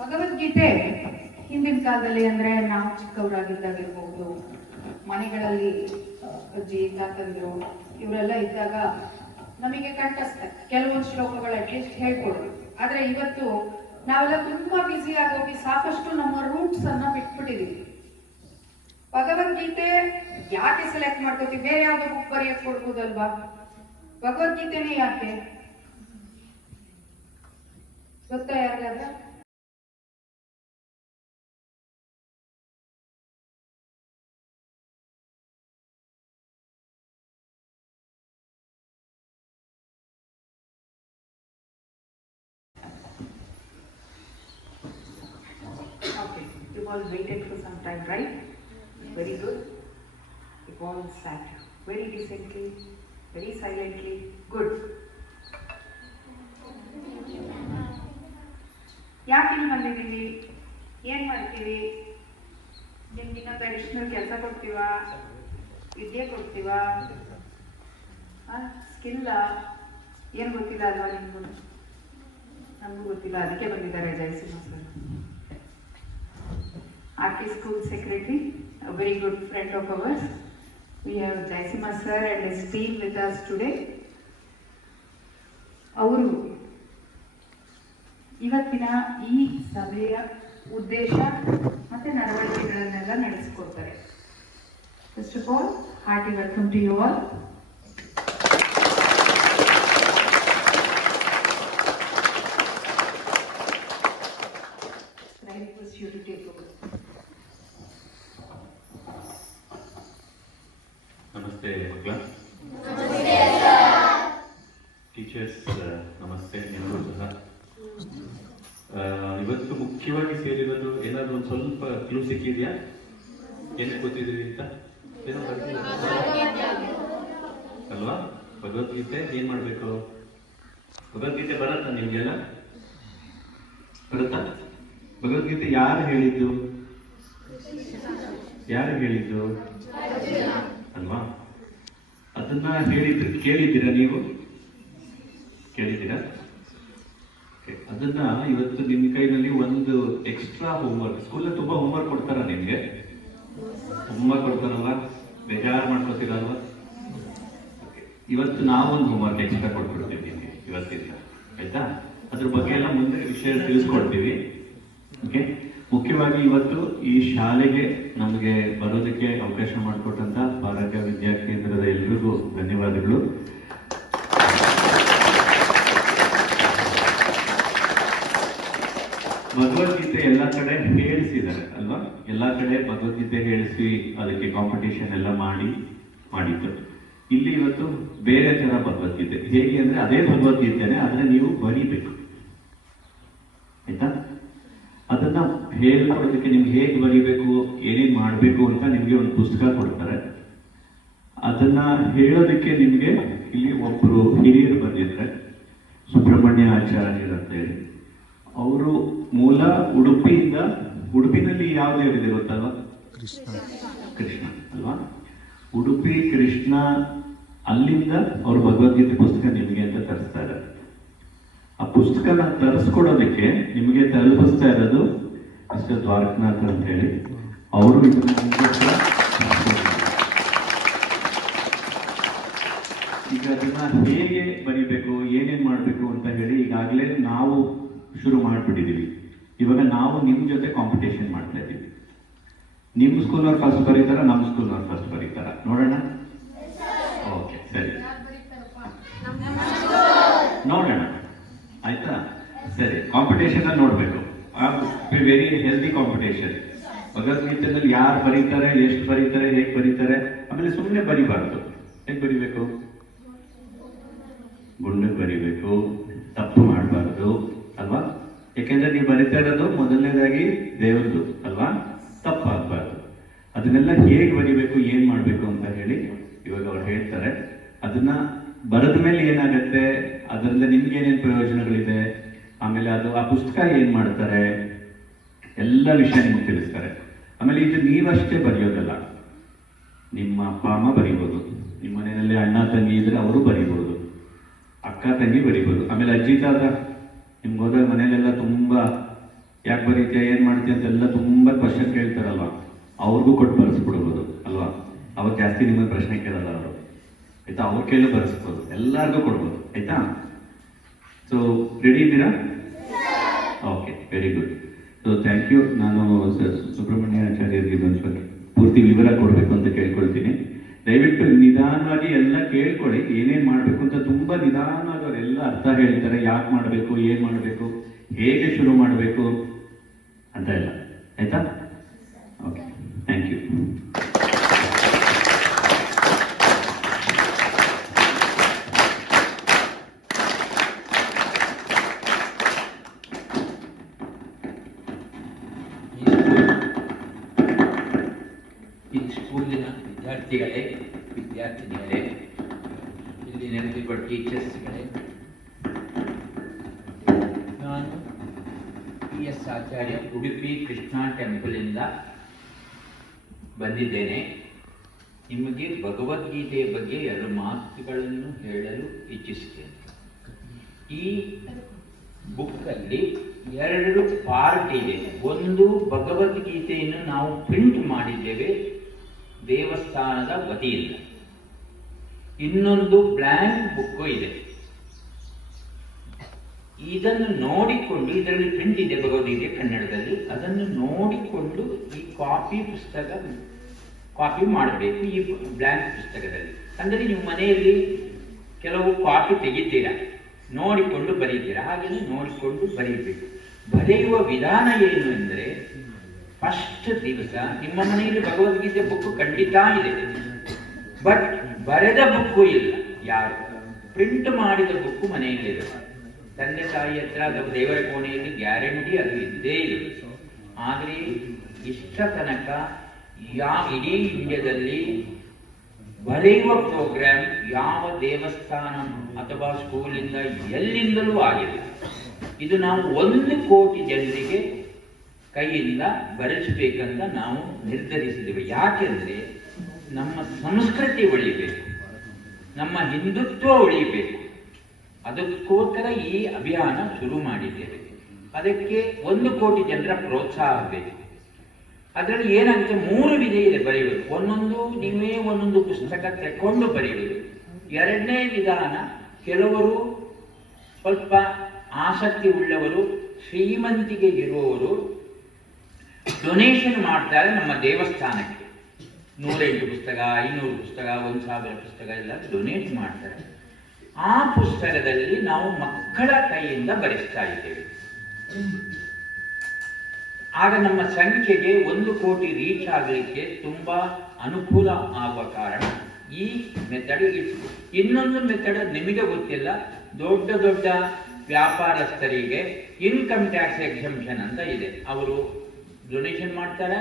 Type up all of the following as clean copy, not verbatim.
ಭಗವದ್ಗೀತೆ ಹಿಂದಿನ ಕಾಲದಲ್ಲಿ ಅಂದ್ರೆ ನಾವು ಚಿಕ್ಕವರಾಗಿದ್ದಾಗಿರ್ಬಹುದು, ಮನೆಗಳಲ್ಲಿ ಅಜ್ಜಿ ತಾತಂದ್ರು ಇವರೆಲ್ಲ ಇದ್ದಾಗ ನಮಗೆ ಕಂಠಸ್ಥ ಕೆಲವೊಂದು ಶ್ಲೋಕಗಳು ಅಟ್ಲೀಸ್ಟ್ ಹೇಳ್ಕೊಡ್ರು. ಆದ್ರೆ ಇವತ್ತು ನಾವೆಲ್ಲ ತುಂಬಾ ಬ್ಯುಸಿ ಆಗೋಗಿ ಸಾಕಷ್ಟು ನಮ್ಮ ರೂಟ್ಸ್ ಅನ್ನ ಬಿಟ್ಬಿಟ್ಟಿದೀವಿ. ಭಗವದ್ಗೀತೆ ಯಾಕೆ ಸೆಲೆಕ್ಟ್ ಮಾಡ್ಕೋತೀವಿ? ಬೇರೆ ಯಾವ್ದೋ ಬುಕ್ ಬರೆಯಕ್ ಕೊಡ್ಬೋದಲ್ವಾ? ಭಗವದ್ಗೀತೆನೇ ಯಾಕೆ ಗೊತ್ತಾ ಯಾರಿಗಾದ್ರೆ? Okay, you all waited for some time, right? Very good. You all sat very decently, very silently. Good. ಯಾಕೆ ಇಲ್ಲಿ ಬಂದಿದ್ದೀವಿ? ಏನ್ ಮಾಡ್ತೀವಿ? ನಿಮ್ಗೆ ಇನ್ನೊಂದು ಅಡಿಷನಲ್ ಕೆಲಸ ಕೊಡ್ತೀವಾ? ವಿದ್ಯೆ ಕೊಡ್ತೀವಾ? ಸ್ಕಿಲ್ಲ ಏನು ಗೊತ್ತಿಲ್ಲ ಅಲ್ವಾ ನಿಮ್ಗೂ? ನಮಗೂ ಗೊತ್ತಿಲ್ಲ, ಅದಕ್ಕೆ ಬಂದಿದ್ದಾರೆ Jayasimha sir, RK School Secretary, a very good friend of ours. We have Jaisimha sir and his team with us today. ಅವರು ಇವತ್ತಿನ ಈ ಸಭೆಯ ಉದ್ದೇಶ ಮತ್ತೆ ನಡವಳಿಕೆಗಳನ್ನೆಲ್ಲ ನಡೆಸಿಕೊಡ್ತಾರೆ. First of all, hearty welcome to you all. I request you to take over. ನಮಸ್ತೆ ಮಕ್ಕಳ. ಟೀಚರ್ಸ್ ನಮಸ್ತೆ. ನಿಮಗೂ ಸಹ ಇವತ್ತು ಮುಖ್ಯವಾಗಿ ಸೇರಿರೋದು ಏನಾದ್ರು ಒಂದು ಸ್ವಲ್ಪ ಕ್ಲೂ ಸಿಕ್ಕಿದೆಯಾ? ಏನಕ್ಕೆ ಗೊತ್ತಿದ್ದೀವಿ ಅಂತ? ಏನೋ ಅಲ್ವಾ? ಭಗವದ್ಗೀತೆ ಏನ್ ಮಾಡ್ಬೇಕು? ಭಗವದ್ಗೀತೆ ಬರತ್ತಾ ನಿಮ್ಗೆಲ್ಲ? ಬರುತ್ತಾ? ಭಗವದ್ಗೀತೆ ಯಾರು ಹೇಳಿದ್ದು? ಯಾರು ಹೇಳಿದ್ದು ಅಲ್ವಾ? ಅದನ್ನ ಹೇಳಿದ್ರು, ಕೇಳಿದ್ದೀರಾ ನೀವು? ಕೇಳಿದ್ದೀರಾ? ಅದನ್ನ ಇವತ್ತು ನಿಮ್ಮ ಕೈನಲ್ಲಿ ಒಂದು ಎಕ್ಸ್ಟ್ರಾ ಹೋಮ್ವರ್ಕ್, ಸ್ಕೂಲಲ್ಲಿ ತುಂಬಾ ಹೋಮ್ವರ್ಕ್ ಕೊಡ್ತಾರ ನಿಮ್ಗೆ? ತುಂಬಾ ಕೊಡ್ತಾರಲ್ಲ, ಬೇಜಾರು ಮಾಡ್ಕೊತೀರಲ್ವಾ? ಇವತ್ತು ನಾವೊಂದು ಹೋಮ್ವರ್ಕ್ ಎಕ್ಸ್ಟ್ರಾ ಕೊಟ್ಬಿಡ್ತೀವಿ ನಿಮಗೆ ಇವತ್ತಿಂದ, ಆಯ್ತಾ? ಅದ್ರ ಬಗ್ಗೆ ಎಲ್ಲ ಮುಂದೆ ವಿಷಯ ತಿಳಿಸ್ಕೊಡ್ತೀವಿ. ಓಕೆ, ಮುಖ್ಯವಾಗಿ ಇವತ್ತು ಈ ಶಾಲೆಗೆ ನಮಗೆ ಬರೋದಕ್ಕೆ ಅವಕಾಶ ಮಾಡಿಕೊಟ್ಟಂತ ಭಾರತೀಯ ವಿದ್ಯಾಕೇಂದ್ರದ ಎಲ್ರಿಗೂ ಧನ್ಯವಾದಗಳು. ಭಗವದ್ಗೀತೆ ಎಲ್ಲ ಕಡೆ ಹೇಳಿಸಿದ್ದಾರೆ ಅಲ್ವಾ? ಎಲ್ಲ ಕಡೆ ಭಗವದ್ಗೀತೆ ಹೇಳಿಸಿ ಅದಕ್ಕೆ ಕಾಂಪಿಟೇಷನ್ ಎಲ್ಲ ಮಾಡಿತ್ತು. ಇಲ್ಲಿ ಇವತ್ತು ಬೇರೆ ತರ ಭಗವದ್ಗೀತೆ. ಹೇಗೆ ಅಂದ್ರೆ ಅದೇ ಭಗವದ್ಗೀತೆನೆ, ಆದ್ರೆ ನೀವು ಬರೀಬೇಕು, ಆಯ್ತಾ? ಅದನ್ನ ಹೇಳ್ಕೊಡೋದಕ್ಕೆ ನಿಮ್ಗೆ ಹೇಗೆ ಬರೀಬೇಕು, ಏನೇನ್ ಮಾಡಬೇಕು ಅಂತ ನಿಮ್ಗೆ ಒಂದು ಪುಸ್ತಕ ಕೊಡ್ತಾರೆ. ಅದನ್ನ ಹೇಳೋದಕ್ಕೆ ನಿಮ್ಗೆ ಇಲ್ಲಿ ಒಬ್ರು ಹಿರಿಯರು ಬಂದಿದ್ದಾರೆ, ಸುಬ್ರಹ್ಮಣ್ಯ ಆಚಾರ್ಯರು ಅಂತ ಹೇಳಿ. ಅವರು ಮೂಲ ಉಡುಪಿನಲ್ಲಿ ಯಾವ ದೇವರಿದೆ ಗೊತ್ತಲ್ವಾ? ಕೃಷ್ಣ ಅಲ್ವಾ? ಉಡುಪಿ ಕೃಷ್ಣ, ಅಲ್ಲಿಂದ ಅವರು ಭಗವದ್ಗೀತೆ ಪುಸ್ತಕ ನಿಮಗೆ ಅಂತ ತರಿಸ್ತಾ ಇದ್ದಾರೆ. ಆ ಪುಸ್ತಕನ ತರಿಸ್ಕೊಡೋದಕ್ಕೆ ನಿಮಗೆ ತಲುಪಿಸ್ತಾ ಇರೋದು ಮಿಸ್ಟರ್ ದ್ವಾರಕನಾಥ್ ಅಂತ ಹೇಳಿ. ಅವರು ಈಗ ಅದನ್ನ ಹೇಗೆ ಬರೀಬೇಕು, ಏನೇನ್ ಮಾಡಬೇಕು ಅಂತ ಹೇಳಿ ಈಗಾಗಲೇ ನಾವು ಶುರು ಮಾಡಿಬಿಟ್ಟಿದ್ದೀವಿ. ಇವಾಗ ನಾವು ನಿಮ್ ಜೊತೆ ಕಾಂಪಿಟೇಷನ್ ಮಾಡ್ತಾ ಇದ್ದೀವಿ. ನಿಮ್ ಸ್ಕೂಲ್ನವ್ರು ಫಸ್ಟ್ ಬರೀತಾರ, ನಮ್ಮ ಸ್ಕೂಲ್ನವ್ರು ಫಸ್ಟ್ ಬರೀತಾರ? ನೋಡೋಣ. ಓಕೆ, ಸರಿ, ನೋಡೋಣ, ಆಯ್ತಾ? ಸರಿ, ಕಾಂಪಿಟೇಷನ್ ಅಲ್ಲಿ ನೋಡ್ಬೇಕು. Very healthy competition. ಭಗವದ್ಗೀತೆನಲ್ಲಿ ಯಾರು ಬರೀತಾರೆ, ಎಷ್ಟು ಬರೀತಾರೆ, ಹೇಗೆ ಬರೀತಾರೆ. ಆಮೇಲೆ ಸುಮ್ಮನೆ ಬರಿಬಾರ್ದು. ಹೇಗೆ ಬರಿಬೇಕು? ಗುಂಡಕ್ಕೆ ಬರಿಬೇಕು, ತಪ್ಪು ಮಾಡಬಾರ್ದು ಅಲ್ವಾ? ಯಾಕೆಂದ್ರೆ ನೀವು ಬರಿತಾ ಇರೋದು ಮೊದಲನೇದಾಗಿ ದೇವರದು ಅಲ್ವಾ? ತಪ್ಪಾಗಬಾರ್ದು. ಅದನ್ನೆಲ್ಲ ಹೇಗೆ ಬರಿಬೇಕು, ಏನ್ ಮಾಡ್ಬೇಕು ಅಂತ ಹೇಳಿ ಇವಾಗ ಅವ್ರು ಹೇಳ್ತಾರೆ. ಅದನ್ನ ಬರೆದ ಮೇಲೆ ಏನಾಗತ್ತೆ, ಅದರಿಂದ ನಿಮ್ಗೆ ಏನೇನು ಪ್ರಯೋಜನಗಳಿದೆ, ಆಮೇಲೆ ಅದು ಆ ಪುಸ್ತಕ ಏನ್ ಮಾಡ್ತಾರೆ, ಎಲ್ಲ ವಿಷಯ ನಿಮ್ಗೆ ತಿಳಿಸ್ತಾರೆ. ಆಮೇಲೆ ಇದು ನೀವಷ್ಟೇ ಬರೆಯೋದಲ್ಲ, ನಿಮ್ಮ ಅಪ್ಪ ಅಮ್ಮ ಬರಿಬೋದು, ನಿಮ್ಮ ಮನೆಯಲ್ಲಿ ಅಣ್ಣ ತಂಗಿ ಇದ್ರೆ ಅವರು ಬರಿಬೋದು, ಅಕ್ಕ ತಂಗಿ ಬರಿಬೋದು, ಆಮೇಲೆ ಅಜ್ಜಿ ತಾತ ನಿಮ್ಗೆ ಹೋದಾಗ ಮನೆಯಲ್ಲೆಲ್ಲ ತುಂಬ ಬರೀತೀಯ, ಏನ್ ಮಾಡ್ತೀಯ ಅಂತೆಲ್ಲ ತುಂಬಾ ಕ್ವಶನ್ ಕೇಳ್ತಾರಲ್ವಾ, ಅವ್ರಿಗೂ ಕೊಟ್ಟು ಬರೆಸ್ಬಿಡ್ಬೋದು ಅಲ್ವಾ. ಅವಾಗ ಜಾಸ್ತಿ ನಿಮಗೆ ಪ್ರಶ್ನೆ ಕೇಳಲ್ಲ ಅವರು, ಆಯ್ತಾ. ಅವ್ರ ಕೇಳಿ ಬರೆಸ್ಬೋದು, ಎಲ್ಲರಿಗೂ ಕೊಡ್ಬೋದು, ಆಯ್ತಾ. ಸೊ ರೆಡಿ ಇದ್ದೀರಾ? Okay, very good. So thank you. ನಾನು ಸುಬ್ರಹ್ಮಣ್ಯಾಚಾರ್ಯರಿಗೆ ಒಂದು ಪೂರ್ತಿ ವಿವರ ಕೊಡಬೇಕು ಅಂತ ಕೇಳ್ಕೊಳ್ತೀನಿ. ದಯವಿಟ್ಟು ನಿಧಾನವಾಗಿ ಎಲ್ಲ ಕೇಳ್ಕೊಳ್ಳಿ, ಏನೇನು ಮಾಡಬೇಕು ಅಂತ. ತುಂಬಾ ನಿಧಾನವಾಗಿ ಅವರೆಲ್ಲ ಅರ್ಥ ಹೇಳ್ತಾರೆ, ಯಾಕೆ ಮಾಡಬೇಕು, ಏನು ಮಾಡಬೇಕು, ಹೇಗೆ ಶುರು ಮಾಡಬೇಕು ಅಂತ ಎಲ್ಲ, ಆಯ್ತಾ. Okay, thank you. ಈ ಸ್ಕೂಲಿನ ವಿದ್ಯಾರ್ಥಿಗಳೇ, ವಿದ್ಯಾರ್ಥಿನಿಯರೇ, ಇಲ್ಲಿ ನೆರೆದಿರುವ ಟೀಚರ್ಸ್ಗಳೇ, ನಾನು PS ಆಚಾರ್ಯ, ಉಡುಪಿ ಕೃಷ್ಣ ಟೆಂಪಲಿಂದ ಬಂದಿದ್ದೇನೆ. ನಿಮಗೆ ಭಗವದ್ಗೀತೆಯ ಬಗ್ಗೆ 2 ಮಾತುಗಳನ್ನು ಹೇಳಲು ಇಚ್ಛಿಸುತ್ತೇನೆ. ಈ ಬುಕ್ಕಲ್ಲಿ 2 ಪಾರ್ಟ್ ಇದೆ. ಒಂದು ಭಗವದ್ಗೀತೆಯನ್ನು ನಾವು ಪ್ರಿಂಟ್ ಮಾಡಿದ್ದೇವೆ ದೇವಸ್ಥಾನದ ವತಿಯಿಂದ, ಇನ್ನೊಂದು ಬ್ಲ್ಯಾಂಕ್ ಬುಕ್ ಇದೆ. ಇದನ್ನು ನೋಡಿಕೊಂಡು, ಇದರಲ್ಲಿ ಪ್ರಿಂಟ್ ಇದೆ ಭಗವದ್ಗೀತೆ ಕನ್ನಡದಲ್ಲಿ, ಅದನ್ನು ನೋಡಿಕೊಂಡು ಈ ಕಾಪಿ ಮಾಡಬೇಕು ಈ ಬ್ಲ್ಯಾಂಕ್ ಪುಸ್ತಕದಲ್ಲಿ. ಅಂದರೆ ನೀವು ಮನೆಯಲ್ಲಿ ಕೆಲವು ಕಾಪಿ ತೆಗಿತೀರಾ, ನೋಡಿಕೊಂಡು ಬರೀತೀರಾ, ಹಾಗೆಯೇ ನೋಡಿಕೊಂಡು ಬರೀಬೇಕು. ಬರೆಯುವ ವಿಧಾನ ಏನು ಎಂದರೆ, ಫಸ್ಟ್ ದಿವಸ ನಿಮ್ಮ ಮನೆಯಲ್ಲಿ ಭಗವದ್ಗೀತೆ ಬುಕ್ ಖಂಡಿತ ಇದೆ, ಬಟ್ ಬರೆದ ಬುಕ್ಕು ಇಲ್ಲ. ಯಾರು ಪ್ರಿಂಟ್ ಮಾಡಿದ ಬುಕ್ಕು ಮನೆಯಲ್ಲಿದೆ, ತಂದೆ ತಾಯಿ ಹತ್ರ ಅಥವಾ ದೇವರ ಕೋಣೆಯಲ್ಲಿ ಗ್ಯಾರಂಟಿ ಅದು ಇದ್ದೇ ಇದೆ. ಆದರೆ ಇಷ್ಟ ತನಕ ಇಡೀ ಇಂಡಿಯಾದಲ್ಲಿ ಬರೆಯುವ ಪ್ರೋಗ್ರಾಮ್ ಯಾವ ದೇವಸ್ಥಾನ ಅಥವಾ ಸ್ಕೂಲಿಂದ ಎಲ್ಲಿಂದಲೂ ಆಗಿದೆ. ಇದು ನಾವು 1 ಕೋಟಿ ಜನರಿಗೆ ಕೈಯಿಂದ ಬರೆಸಬೇಕಂತ ನಾವು ನಿರ್ಧರಿಸಿದ್ದೇವೆ. ಯಾಕೆಂದರೆ ನಮ್ಮ ಸಂಸ್ಕೃತಿ ಉಳಿಬೇಕು, ನಮ್ಮ ಹಿಂದುತ್ವ ಉಳಿಬೇಕು. ಅದಕ್ಕೋಸ್ಕರ ಈ ಅಭಿಯಾನ ಶುರು ಮಾಡಿದ್ದೇವೆ. ಅದಕ್ಕೆ 1 ಕೋಟಿ ಜನರ ಪ್ರೋತ್ಸಾಹ ಬೇಕು. ಅದರಲ್ಲಿ ಏನಾಗುತ್ತೆ, 3 ವಿಧ ಇದೆ ಬರೆಯುವುದು. ನೀವೇ ಒಂದೊಂದು ಪುಸ್ತಕ ತಗೊಂಡು ಬರೆಯುವುದು. 2ನೇ ವಿಧಾನ, ಕೆಲವರು ಸ್ವಲ್ಪ ಆಸಕ್ತಿ ಉಳ್ಳವರು, ಶ್ರೀಮಂತಿಗೆ ಇರುವವರು ಡೊನೇಷನ್ ಮಾಡ್ತಾರೆ ನಮ್ಮ ದೇವಸ್ಥಾನಕ್ಕೆ. 108 ಪುಸ್ತಕ, 500 ಪುಸ್ತಕ, 1000 ಪುಸ್ತಕ ಎಲ್ಲ ಡೊನೇಟ್ ಮಾಡ್ತಾರೆ. ಆ ಪುಸ್ತಕದಲ್ಲಿ ನಾವು ಮಕ್ಕಳ ಕೈಯಿಂದ ಬರೆಸ್ತಾ ಇದ್ದೇವೆ. ಆಗ ನಮ್ಮ ಸಂಖ್ಯೆಗೆ 1 ಕೋಟಿ ರೀಚ್ ಆಗಲಿಕ್ಕೆ ತುಂಬಾ ಅನುಕೂಲ ಆಗುವ ಕಾರಣ ಈ ಮೆಥಡ್ ಇತ್ತು. ಇನ್ನೊಂದು ಮೆಥಡ್ ನಿಮಗೆ ಗೊತ್ತಿಲ್ಲ, ದೊಡ್ಡ ದೊಡ್ಡ ವ್ಯಾಪಾರಸ್ಥರಿಗೆ ಇನ್ಕಮ್ ಟ್ಯಾಕ್ಸ್ ಎಕ್ಸೆಂಪ್ಷನ್ ಅಂತ ಇದೆ. ಅವರು ಡೊನೇಷನ್ ಮಾಡ್ತಾರೆ,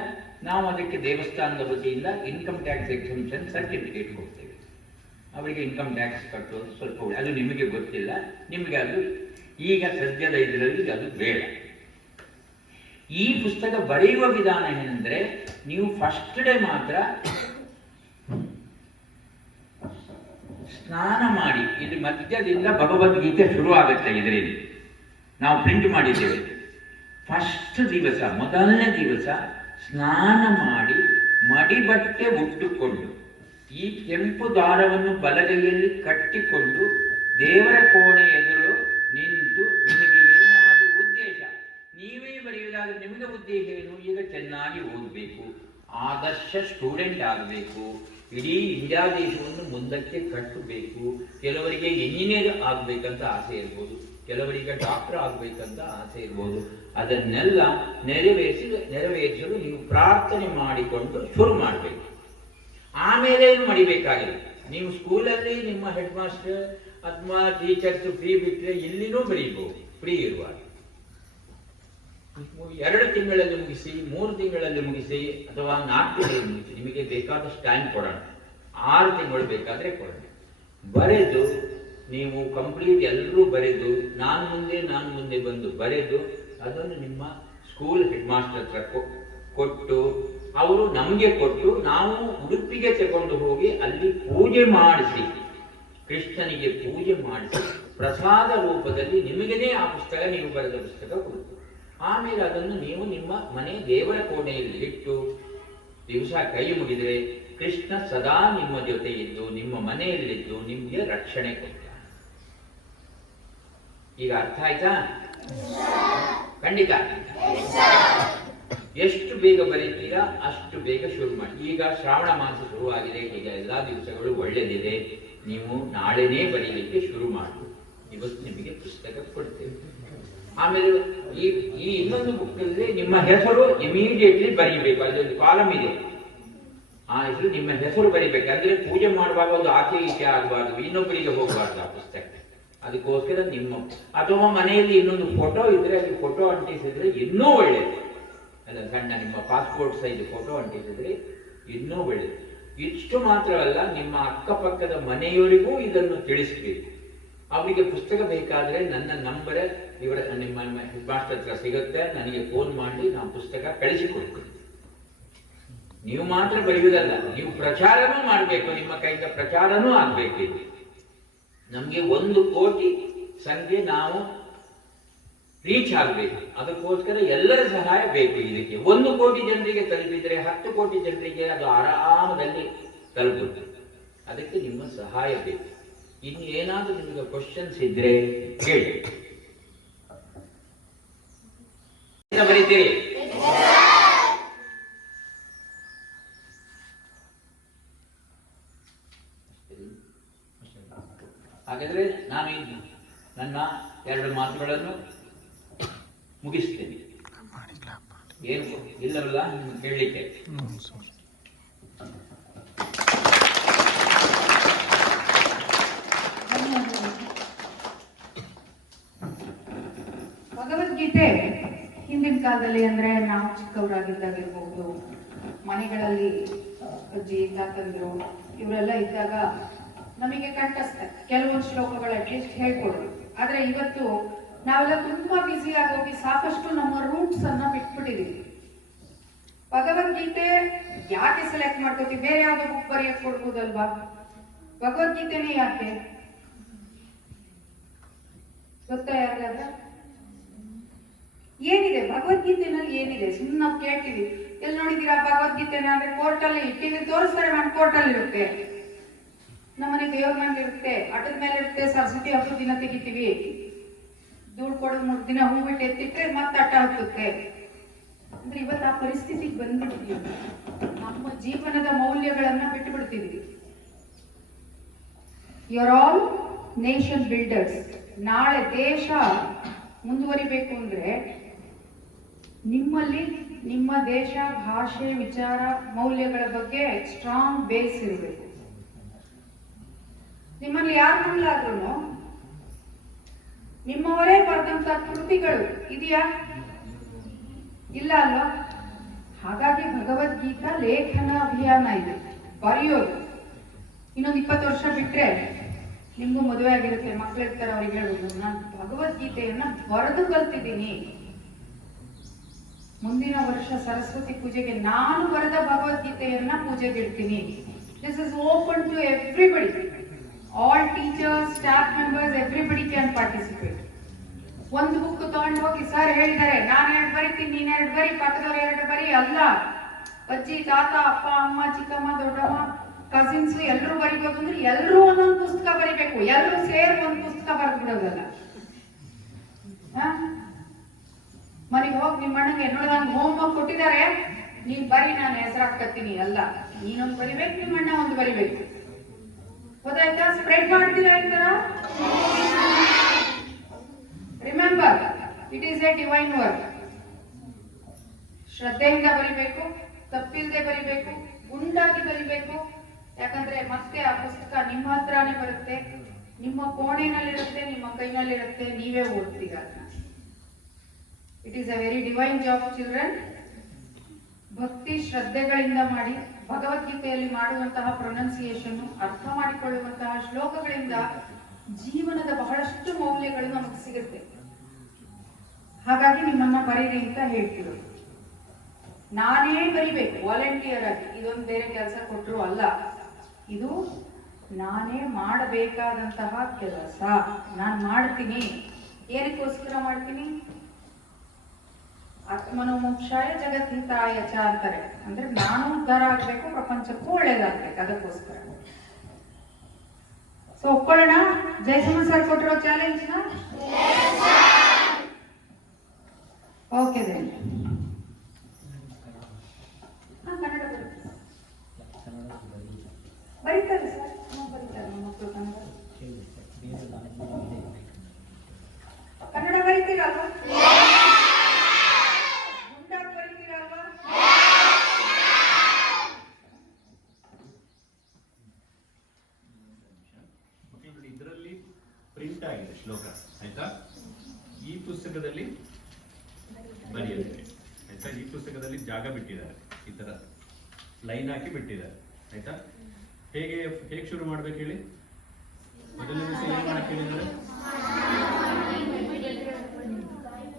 ನಾವು ಅದಕ್ಕೆ ದೇವಸ್ಥಾನದ ವತಿಯಿಂದ ಇನ್ಕಮ್ ಟ್ಯಾಕ್ಸ್ ಎಕ್ಸೆಂಪ್ಷನ್ ಸರ್ಟಿಫಿಕೇಟ್ ಕೊಡ್ತೇವೆ. ಅವರಿಗೆ ಇನ್ಕಮ್ ಟ್ಯಾಕ್ಸ್ ಕಟ್ಟೋದು ಸ್ವಲ್ಪ ಅದು ನಿಮಗೆ ಗೊತ್ತಿಲ್ಲ, ನಿಮಗೆ ಅದು ಈಗ ಸದ್ಯದ ಇದರಲ್ಲಿ ಅದು ಬೇಡ. ಈ ಪುಸ್ತಕ ಬರೆಯುವ ವಿಧಾನ ಏನೆಂದರೆ, ನೀವು ಫಸ್ಟ್ ಡೇ ಮಾತ್ರ ಸ್ನಾನ ಮಾಡಿ, ಇಲ್ಲಿ ಮಧ್ಯದಿಂದ ಭಗವದ್ಗೀತೆ ಶುರು ಆಗುತ್ತೆ. ಇದರಲ್ಲಿ ನಾವು ಪ್ರಿಂಟ್ ಮಾಡಿದ್ದೇವೆ. ಫಸ್ಟ್ ದಿವಸ, ಮೊದಲನೇ ದಿವಸ ಸ್ನಾನ ಮಾಡಿ ಮಡಿಬಟ್ಟೆ ಉಟ್ಟುಕೊಂಡು ಈ ಕೆಂಪು ದಾರವನ್ನು ಬಲಗೈಯಲ್ಲಿ ಕಟ್ಟಿಕೊಂಡು ದೇವರ ಕೋಣೆ ಎದುರು ನಿಂತು, ನಿಮಗೆ ಏನಾದರೂ ಉದ್ದೇಶ, ನೀವೇ ಬರೆಯುವುದಾದ್ರೆ ನಿಮಗೆ ಉದ್ದೇಶ ಏನು, ಈಗ ಚೆನ್ನಾಗಿ ಓದಬೇಕು, ಆದರ್ಶ ಸ್ಟೂಡೆಂಟ್ ಆಗಬೇಕು, ಇಡೀ ಇಂಡಿಯಾ ದೇಶವನ್ನು ಮುಂದಕ್ಕೆ ಕಟ್ಟಬೇಕು, ಕೆಲವರಿಗೆ ಇಂಜಿನಿಯರ್ ಆಗಬೇಕಂತ ಆಸೆ ಇರ್ಬೋದು, ಕೆಲವರಿಗೆ ಡಾಕ್ಟರ್ ಆಗಬೇಕಂತ ಆಸೆ ಇರ್ಬೋದು. ಅದನ್ನೆಲ್ಲ ನೆರವೇರಿಸಲು ನೀವು ಪ್ರಾರ್ಥನೆ ಮಾಡಿಕೊಂಡು ಶುರು ಮಾಡಬೇಕು. ಆಮೇಲೆ ಏನು ಮಡಿಬೇಕಾಗಿಲ್ಲ. ನೀವು ಸ್ಕೂಲಲ್ಲಿ ನಿಮ್ಮ ಹೆಡ್ ಮಾಸ್ಟರ್ ಅಥವಾ ಟೀಚರ್ಸ್ ಫ್ರೀ ಬಿಟ್ಟರೆ ಇಲ್ಲಿನೂ ಬರೀಬಹುದು, ಫ್ರೀ ಇರುವಾಗ. 2 ತಿಂಗಳಲ್ಲಿ ಮುಗಿಸಿ, 3 ತಿಂಗಳಲ್ಲಿ ಮುಗಿಸಿ, ಅಥವಾ 4 ತಿಂಗಳಲ್ಲಿ ಮುಗಿಸಿ, ನಿಮಗೆ ಬೇಕಾದಷ್ಟು ಟೈಮ್ ಕೊಡೋಣ. 6 ತಿಂಗಳು ಬೇಕಾದರೆ ಕೊಡೋಣ. ಬರೆದು ನೀವು ಕಂಪ್ಲೀಟ್ ಎಲ್ಲರೂ ಬರೆದು ನಾನು ಮುಂದೆ ಬಂದು ಬರೆದು ಅದನ್ನು ನಿಮ್ಮ ಸ್ಕೂಲ್ ಹೆಡ್ ಮಾಸ್ಟರ್ ಹತ್ರ ಕೊಟ್ಟು, ಅವರು ನಮಗೆ ಕೊಟ್ಟು, ನಾವು ಉಡುಪಿಗೆ ತಗೊಂಡು ಹೋಗಿ ಅಲ್ಲಿ ಪೂಜೆ ಮಾಡಿಸಿ, ಕೃಷ್ಣನಿಗೆ ಪೂಜೆ ಮಾಡಿಸಿ ಪ್ರಸಾದ ರೂಪದಲ್ಲಿ ನಿಮಗೇ ಆ ಪುಸ್ತಕ, ನೀವು ಬರೆದ ಪುಸ್ತಕ ಕೊಡ್ತು. ಆಮೇಲೆ ಅದನ್ನು ನೀವು ನಿಮ್ಮ ಮನೆ ದೇವರ ಕೋಣೆಯಲ್ಲಿ ಇಟ್ಟು ದಿವಸ ಕೈ ಮುಗಿದರೆ ಕೃಷ್ಣ ಸದಾ ನಿಮ್ಮ ಜೊತೆ ಇದ್ದು ನಿಮ್ಮ ಮನೆಯಲ್ಲಿದ್ದು ನಿಮಗೆ ರಕ್ಷಣೆ ಕೊಡ್ತಾನೆ. ಈಗ ಅರ್ಥ ಆಯ್ತಾ? ಖಂಡಿತ. ಎಷ್ಟು ಬೇಗ ಬರೀತೀರಾ ಅಷ್ಟು ಬೇಗ ಶುರು ಮಾಡಿ. ಈಗ ಶ್ರಾವಣ ಮಾಸ ಶುರುವಾಗಿದೆ, ಈಗ ಎಲ್ಲಾ ದಿವಸಗಳು ಒಳ್ಳೆದಿದೆ. ನೀವು ನಾಳೆನೇ ಬರೀಲಿಕ್ಕೆ ಶುರು ಮಾಡಿ. ಇವತ್ತು ನಿಮಗೆ ಪುಸ್ತಕ ಕೊಡ್ತೇವೆ. ಆಮೇಲೆ ಈ ಇನ್ನೊಂದು ಬುಕ್ಕಲ್ಲಿ ನಿಮ್ಮ ಹೆಸರು ಇಮಿಡಿಯೇಟ್ಲಿ ಬರೀಬೇಕು. ಅದರಲ್ಲಿ ಕಾಲಮ್ ಇದೆ, ಆ ಹೆಸರು ನಿಮ್ಮ ಹೆಸರು ಬರೀಬೇಕು. ಅಂದ್ರೆ ಪೂಜೆ ಮಾಡುವಾಗ ಒಂದು ಆಕೆ ಈಕೆ ಆಗಬಾರ್ದು, ಇನ್ನೊಬ್ಬರಿಗೆ ಹೋಗಬಾರ್ದು ಆ ಪುಸ್ತಕ. ಅದಕ್ಕೋಸ್ಕರ ನಿಮ್ಮ ಅಥವಾ ಮನೆಯಲ್ಲಿ ಇನ್ನೊಂದು ಫೋಟೋ ಇದ್ರೆ ಅಲ್ಲಿ ಫೋಟೋ ಅಂಟಿಸಿದ್ರೆ ಇನ್ನೂ ಒಳ್ಳೆಯದು. ಅಲ್ಲ, ಸಣ್ಣ ನಿಮ್ಮ ಪಾಸ್ಪೋರ್ಟ್ ಸೈಜ್ ಫೋಟೋ ಅಂಟಿಸಿದ್ರೆ ಇನ್ನೂ ಒಳ್ಳೆಯದು. ಇಷ್ಟು ಮಾತ್ರವಲ್ಲ, ನಿಮ್ಮ ಅಕ್ಕಪಕ್ಕದ ಮನೆಯವರಿಗೂ ಇದನ್ನು ತಿಳಿಸಬೇಕು. ಅವರಿಗೆ ಪುಸ್ತಕ ಬೇಕಾದ್ರೆ ನನ್ನ ನಂಬರ್ ನಿಮ್ಮ ಹೆಡ್ ಮಾಸ್ಟರ್ ಹತ್ರ ಸಿಗುತ್ತೆ, ನನಗೆ ಫೋನ್ ಮಾಡಿ ನಾನು ಪುಸ್ತಕ ಕಳಿಸಿಕೊಡ್ತೀನಿ. ನೀವು ಮಾತ್ರ ಬರೆಯುವುದಲ್ಲ, ನೀವು ಪ್ರಚಾರನೂ ಮಾಡಬೇಕು. ನಿಮ್ಮ ಕೈಯಿಂದ ಪ್ರಚಾರನೂ ಆಗ್ಬೇಕು. ನಮ್ಗೆ 1 ಕೋಟಿ ಸಂಖ್ಯೆ ನಾವು ರೀಚ್ ಆಗಬೇಕು. ಅದಕ್ಕೋಸ್ಕರ ಎಲ್ಲರ ಸಹಾಯ ಬೇಕು. ಇದಕ್ಕೆ 1 ಕೋಟಿ ಜನರಿಗೆ ತಲುಪಿದ್ರೆ 10 ಕೋಟಿ ಜನರಿಗೆ ಅದು ಆರಾಮದಲ್ಲಿ ತಲುಪುತ್ತೆ. ಅದಕ್ಕೆ ನಿಮ್ಮ ಸಹಾಯ ಬೇಕು. ಇನ್ನು ಏನಾದ್ರೂ ನಿಮಗೆ ಕ್ವಶನ್ಸ್ ಇದ್ರೆ ಕೇಳಿ. ಬರೀತೀರಿ? ಹಾಗಾದ್ರೆ ನಾನು ನನ್ನ 2 ಮಾತುಗಳನ್ನು ಮುಗಿಸ್ತೇನೆ. ಏನು ಇಲ್ಲವಲ್ಲ ಕೇಳಲಿಕ್ಕೆ? ಭಗವದ್ಗೀತೆ ಹಿಂದಿನ ಕಾಲದಲ್ಲಿ ಅಂದ್ರೆ ನಾವು ಚಿಕ್ಕವರಾಗಿದ್ದಾಗಿರ್ಬಹುದು, ಮನೆಗಳಲ್ಲಿ ಅಜ್ಜಿ ತಾತಂದ್ರು ಇವರೆಲ್ಲ ಇದ್ದಾಗ ನಮಗೆ ಕಂಠಸ್ಥೆ ಕೆಲವೊಂದು ಶ್ಲೋಕಗಳು ಅಟ್ಲೀಸ್ಟ್ ಹೇಳ್ಕೊಡ್ರು. ಆದ್ರೆ ಇವತ್ತು ನಾವೆಲ್ಲ ತುಂಬಾ ಬ್ಯುಸಿ ಆಗೋಗಿ ಸಾಕಷ್ಟು ನಮ್ಮ ರೂಟ್ಸ್ ಅನ್ನ ಬಿಟ್ಬಿಟ್ಟಿದೀವಿ. ಭಗವದ್ಗೀತೆ ಯಾಕೆ ಸೆಲೆಕ್ಟ್ ಮಾಡ್ಕೋತೀವಿ? ಬೇರೆ ಯಾವ್ದೋ ಬುಕ್ ಬರೆಯಕ್ ಕೊಡ್ಬೋದಲ್ವಾ? ಭಗವದ್ಗೀತೆನೇ ಯಾಕೆ ಗೊತ್ತಾ ಯಾರಿಗಾದ್ರೆ? ಏನಿದೆ ಭಗವದ್ಗೀತೆನಲ್ಲಿ? ಏನಿದೆ? ಸುಮ್ಮನೆ ನಾವು ಕೇಳ್ತೀವಿ. ಎಲ್ಲಿ ನೋಡಿದೀರಾ ಭಗವದ್ಗೀತೆನ? ಅಂದ್ರೆ ಕೋರ್ಟಲ್ಲಿ ಟಿವಿ ತೋರಿಸ್ತಾರೆ, ನಮ್ಮ ಕೋರ್ಟಲ್ಲಿ ಇರುತ್ತೆ, ನಮ್ಮನೆ ದೇವ್ರ ಮನೇಲಿ ಇರುತ್ತೆ, ಆಟದ ಮೇಲೆ ಇರುತ್ತೆ. ಸರಸ್ವತಿ ಹಬ್ಬದ ದಿನ ತೆಗಿತೀವಿ, ಧೂಳು ಕೊಡೋದು 3 ದಿನ ಹೂ ಬಿಟ್ಟು ಎತ್ತಿಟ್ರೆ ಮತ್ತೆ ಅಟ್ಟ ಹತ್ತುತ್ತೆ. ಅಂದ್ರೆ ಇವತ್ತು ಆ ಪರಿಸ್ಥಿತಿಗೆ ಬಂದ್ಬಿಟ್ಟಿದೀವಿ. ನಮ್ಮ ಜೀವನದ ಮೌಲ್ಯಗಳನ್ನ ಬಿಟ್ಟು ಬಿಡ್ತಿದ್ವಿ. You are all nation builders. ನಾಳೆ ದೇಶ ಮುಂದುವರಿಬೇಕು ಅಂದ್ರೆ ನಿಮ್ಮಲ್ಲಿ ನಿಮ್ಮ ದೇಶ, ಭಾಷೆ, ವಿಚಾರ, ಮೌಲ್ಯಗಳ ಬಗ್ಗೆ ಸ್ಟ್ರಾಂಗ್ ಬೇಸ್ ಇರಬೇಕು. ನಿಮ್ಮಲ್ಲಿ ಯಾರನ್ನಾದ್ರೂ ನಿಮ್ಮವರೇ ಬರೆದಂತ ಕೃತಿಗಳು ಇದೆಯಾ? ಇಲ್ಲ ಅಲ್ವಾ? ಹಾಗಾಗಿ ಭಗವದ್ಗೀತಾ ಲೇಖನ ಅಭಿಯಾನ ಇದೆ, ಬರೆಯೋದು. ಇನ್ನೊಂದು 20 ವರ್ಷ ಬಿಟ್ರೆ ನಿಮ್ಗೂ ಮದುವೆ ಆಗಿರುತ್ತೆ, ಮಕ್ಕಳಿರ್ತಾರೆ, ಅವ್ರಿಗೆ ಹೇಳ್ಬೋದು ನಾನು ಭಗವದ್ಗೀತೆಯನ್ನ ಬರೆದು ಕಲ್ತಿದ್ದೀನಿ. ಮುಂದಿನ ವರ್ಷ ಸರಸ್ವತಿ ಪೂಜೆಗೆ ನಾನು ಬರೆದ ಭಗವದ್ಗೀತೆಯನ್ನ ಪೂಜೆಗೆ ಇಡ್ತೀನಿ. This is open to everybody. All teachers, staff members, everybody can participate. ಒಂದು ಬುಕ್ ತಗೊಂಡು ಹೋಗಿ ಸರ್ ಹೇಳಿದ್ದಾರೆ ನಾನು 2 ಬರಿತೀನಿ, ನೀನ್ 2 ಬರಿ, ಪಕ್ಕದವ್ರು 2 ಬರಿ ಅಲ್ಲ. ಅಜ್ಜಿ, ತಾತ, ಅಪ್ಪ, ಅಮ್ಮ, ಚಿಕ್ಕಮ್ಮ, ದೊಡ್ಡಮ್ಮ, ಕಸಿನ್ಸ್ ಎಲ್ಲರೂ ಬರಿಬೋದು. ಅಂದ್ರೆ ಎಲ್ಲರೂ ಒಂದೊಂದು ಪುಸ್ತಕ ಬರಿಬೇಕು. ಎಲ್ಲರೂ ಸೇರಿ ಒಂದು ಪುಸ್ತಕ ಬರೆದು ಬಿಡೋದಲ್ಲ. ಮನೆಗೆ ಹೋಗಿ ನಿಮ್ಮ ಅಣ್ಣಗೆ ನೋಡಿ ನಂಗೆ ಹೋಮ್ ವರ್ಕ್ ಕೊಟ್ಟಿದ್ದಾರೆ, ನೀನ್ ಬರಿ, ನಾನು ಹೆಸರಾಕತ್ತೀನಿ. ಅಲ್ಲ, ನೀನೊಂದು ಬರಿಬೇಕು, ನಿಮ್ಮ ಅಣ್ಣ ಒಂದು ಬರಿಬೇಕು. ಗೊತ್ತಾಯ್ತಾ? ಸ್ಪ್ರೆಡ್ ಮಾಡ್ತೀರಾ ಈ ತರ? Remember, it is A divine work. ಶ್ರದ್ಧೆಯಿಂದ ಬರಿಬೇಕು, ತಪ್ಪಿಲ್ಲದೆ ಬರಿಬೇಕು, ಗುಂಡಾಗಿ ಬರಿಬೇಕು. ಯಾಕಂದ್ರೆ ಮತ್ತೆ ಆ ಪುಸ್ತಕ ನಿಮ್ಮ ಹತ್ರನೇ ಬರುತ್ತೆ, ನಿಮ್ಮ ಕೋಣೆನಲ್ಲಿರುತ್ತೆ, ನಿಮ್ಮ ಕೈನಲ್ಲಿರುತ್ತೆ, ನೀವೇ ಓದ್ತೀರ. It is a very divine job children. ಭಕ್ತಿ ಶ್ರದ್ಧೆಗಳಿಂದ ಮಾಡಿ, ಭಗವದ್ಗೀತೆಯಲ್ಲಿ ಮಾಡುವಂತಹ ಪ್ರೊನೌನ್ಸಿಯೇಷನ್, ಅರ್ಥ ಮಾಡಿಕೊಳ್ಳುವಂತಹ ಶ್ಲೋಕಗಳಿಂದ ಜೀವನದ ಬಹಳಷ್ಟು ಮೌಲ್ಯಗಳು ನಮಗೆ ಸಿಗುತ್ತೆ. ಹಾಗಾಗಿ ನಿಮ್ಮನ್ನ ಬರೀರಿ ಅಂತ ಹೇಳ್ತಿರೋದು. ನಾನೇ ಬರಿಬೇಕು ವಾಲಂಟಿಯರ್ ಆಗಿ, ಇದೊಂದು ಬೇರೆ ಕೆಲಸ ಕೊಟ್ಟರು ಅಲ್ಲ, ಇದು ನಾನೇ ಮಾಡಬೇಕಾದಂತಹ ಕೆಲಸ. ನಾನು ಮಾಡ್ತೀನಿ. ಏನಕ್ಕೋಸ್ಕರ ಮಾಡ್ತೀನಿ? ಆತ್ಮನೋ ಮೋಕ್ಷಾಯ ಜಗದ್ಹಿತಾಯ ಚ ಅಂತಾರೆ. ಅಂದ್ರೆ ನಾನು ಉದ್ಧಾರ ಆಗ್ಬೇಕು, ಪ್ರಪಂಚಕ್ಕೂ ಒಳ್ಳೇದಾಗ್ಬೇಕು, ಅದಕ್ಕೋಸ್ಕರ. ಸೊ ಒಪ್ಕೊಳ್ಳೋಣ ಜಯಸಿಂಹ ಸರ್ ಕೊಟ್ಟಿರೋ ಚಾಲೆಂಜ್ನ. Okay than. ಕನ್ನಡ ಬರೀತಾರೆ ಸರ್, ಬರೀತಾರೆ ಮಕ್ಕಳು ಕನ್ನಡ ಬರೀತೀರಲ್ವಾ? ಮುಂದಾಗಿ ಬರೀತೀರಲ್ವಾ? ಇದರಲ್ಲಿ ಪ್ರಿಂಟ್ ಆಗಿದೆ ಶ್ಲೋಕ, ಆಯ್ತಾ? ಈ ಪುಸ್ತಕದಲ್ಲಿ ಬರೆಯೋದಕ್ಕೆ, ಆಯ್ತಾ? ಈ ಪುಸ್ತಕದಲ್ಲಿ ಜಾಗ ಬಿಟ್ಟಿದ್ದಾರೆ, ಈ ತರ ಲೈನ್ ಹಾಕಿ ಬಿಟ್ಟಿದ್ದಾರೆ, ಆಯ್ತಾ? ಹೇಗೆ ಶುರು ಮಾಡ್ಬೇಕು ಹೇಳಿ? ಮೊದಲನೇ ದಿವಸ ಏನ್ ಮಾಡಕ್ ಹೇಳಿದ್ದಾರೆ?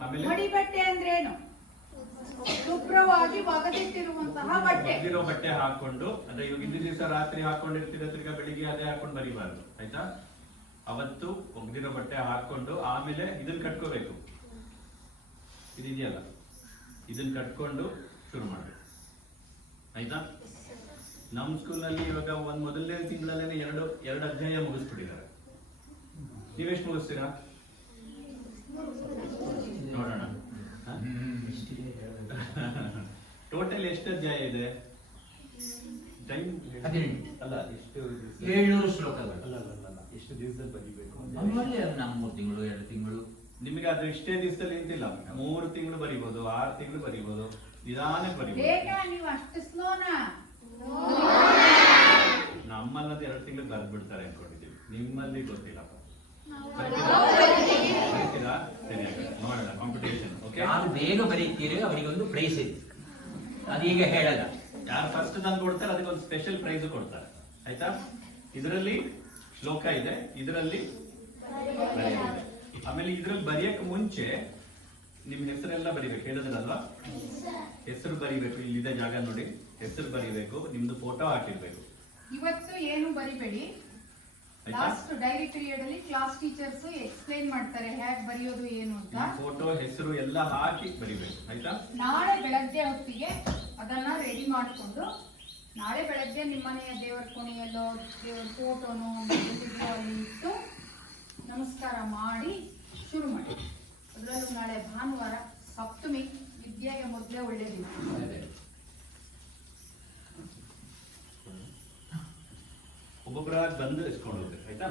ಆಮೇಲೆ ಮಡಿಬಟ್ಟೆ ಅಂದ್ರೇನು? ಶುಭ್ರವಾಗಿ ಒಗೆದಿಟ್ಟಿರುವಂತಹ ಬಟ್ಟೆ. ಒಗೆದಿರೋ ಬಟ್ಟೆ ಹಾಕೊಂಡು, ಅಂದ್ರೆ ಇವಾಗ ಹಿಂದಿನ ದಿವಸ ರಾತ್ರಿ ಹಾಕೊಂಡಿರ್ತೀರ, ತಿರ್ಗಾ ಬೆಳಿಗ್ಗೆ ಅದೇ ಹಾಕೊಂಡು ಬರಿಬಾರ್ದು, ಆಯ್ತಾ? ಅವತ್ತು ಒಗೆದಿರೋ ಬಟ್ಟೆ ಹಾಕೊಂಡು ಆಮೇಲೆ ಇದನ್ನ ಕಟ್ಕೋಬೇಕು, ಇದಿದೆಯಲ್ಲ ಇದನ್ನ ಕಟ್ಕೊಂಡು ಶುರು ಮಾಡ್ಬೇಕು, ಆಯ್ತಾ? ನಮ್ಮ ಸ್ಕೂಲ್ನಲ್ಲಿ ಇವಾಗ ಮೊದಲನೇ ತಿಂಗಳಲ್ಲೇ ಎರಡು ಅಧ್ಯಾಯ ಮುಗಿಸ್ಬಿಟ್ಟಿದ್ದಾರೆ. ನೀವೆಷ್ಟು ಮುಗಿಸ್ತೀರಾ ನೋಡೋಣ. ಟೋಟಲ್ ಎಷ್ಟು ಅಧ್ಯಾಯ ಇದೆ? ಟೈಮ್ ಅಲ್ಲ, ಎಷ್ಟು 700 ಶ್ಲೋಕಗಳು. ಅಲ್ಲ ಎಷ್ಟು ದಿವಸದಲ್ಲಿ ಬರಿಬೇಕು? ನಾವು 3 ತಿಂಗಳು 2 ತಿಂಗಳು. ನಿಮಗೆ ಅದು ಇಷ್ಟೇ ದಿವಸದಲ್ಲಿ ಅಂತಿಲ್ಲ, 3 ತಿಂಗಳು ಬರಿಬೋದು, 6 ತಿಂಗಳು ಬರಿಬೋದು, ನಿಧಾನಕ್ಕೆ ಬರಿಬೋದು. ನೀವು ಅಷ್ಟು ಸ್ಲೋನಾ? ನಮ್ಮಲ್ಲದ 2 ತಿಂಗಳು ಬರ್ದ್ಬಿಡ್ತಾರೆ ಅನ್ಕೊಂಡಿದ್ದೀವಿ, ನಿಮ್ಮಲ್ಲಿ ಗೊತ್ತಿಲ್ಲಪ್ಪ. ಬರೀತೀರಾ? ಸರಿ, ನೋಡೋಣ ಕಾಂಪಿಟೇಷನ್. ಓಕೆ, ಯಾರು ಬೇಗ ಬರೀತೀರಿ ಅವರಿಗೊಂದು ಪ್ರೈಸ್ ಇದೆ, ಅದೀಗ ಹೇಳಲ್ಲ. ಯಾರು ಫಸ್ಟ್ ತಂದು ಕೊಡ್ತಾರೆ ಅದಕ್ಕೊಂದು ಸ್ಪೆಷಲ್ ಪ್ರೈಸ್ ಕೊಡ್ತಾರೆ, ಆಯ್ತಾ? ಇದರಲ್ಲಿ ಶ್ಲೋಕ ಇದೆ, ಇದರಲ್ಲಿ ಬರೆಯೋದಿದೆ. ಆಮೇಲೆ ಇದ್ರಲ್ಲಿ ಬರೆಯಕ್ಕೆ ಮುಂಚೆ ನಿಮ್ ಹೆಸರೆಲ್ಲ ಬರಿಬೇಕು, ಹೇಳಿದ್ರಲ್ವಾ? ಹೆಸರು ಬರಿಬೇಕು, ಇಲ್ಲಿದೆ ಜಾಗ ನೋಡಿ, ಹೆಸರು ಬರಿಬೇಕು, ನಿಮ್ದು ಫೋಟೋ ಹಾಕಿರ್ಬೇಕು. ಇವತ್ತು ಏನು ಬರಿಬೇಡಿ, ಲಾಸ್ಟ್ ಡೈರಿ ಪೀರಿಯಡ್ ಅಲ್ಲಿ ಕ್ಲಾಸ್ ಟೀಚರ್ಸ್ ಎಕ್ಸ್ಪ್ಲೈನ್ ಮಾಡ್ತಾರೆ ಹೇಗೆ ಬರೆಯೋದು ಏನು ಅಂತ. ಫೋಟೋ ಹೆಸರು ಎಲ್ಲ ಹಾಕಿ ಬರಿಬೇಕು, ಆಯ್ತಾ? ನಾಳೆ ಬೆಳಗ್ಗೆ ಹೊತ್ತಿಗೆ ಅದನ್ನ ರೆಡಿ ಮಾಡಿಕೊಂಡು ನಾಳೆ ಬೆಳಗ್ಗೆ ನಿಮ್ಮನೆಯ ದೇವರ ಕೋಣೆಯಲ್ಲೋ ದೇವರ ಫೋಟೋನು ಅಲ್ಲಿ ಇಟ್ಟು ನಮಸ್ಕಾರ ಮಾಡಿ ಶುರು ಮಾಡಿ. ಅದರಲ್ಲೂ ನಾಳೆ ಭಾನುವಾರ ಸಪ್ತಮಿ, ವಿದ್ಯೆಗೆ ಮೊದಲೇ ಒಳ್ಳೆ ದಿನ. ಒಬ್ಬೊಬ್ಬರಾಗಿ ಬಂದು ಇಸ್ಕೊಂಡು ಹೋಗ್ಬೇಕು, ಆಯ್ತಾ?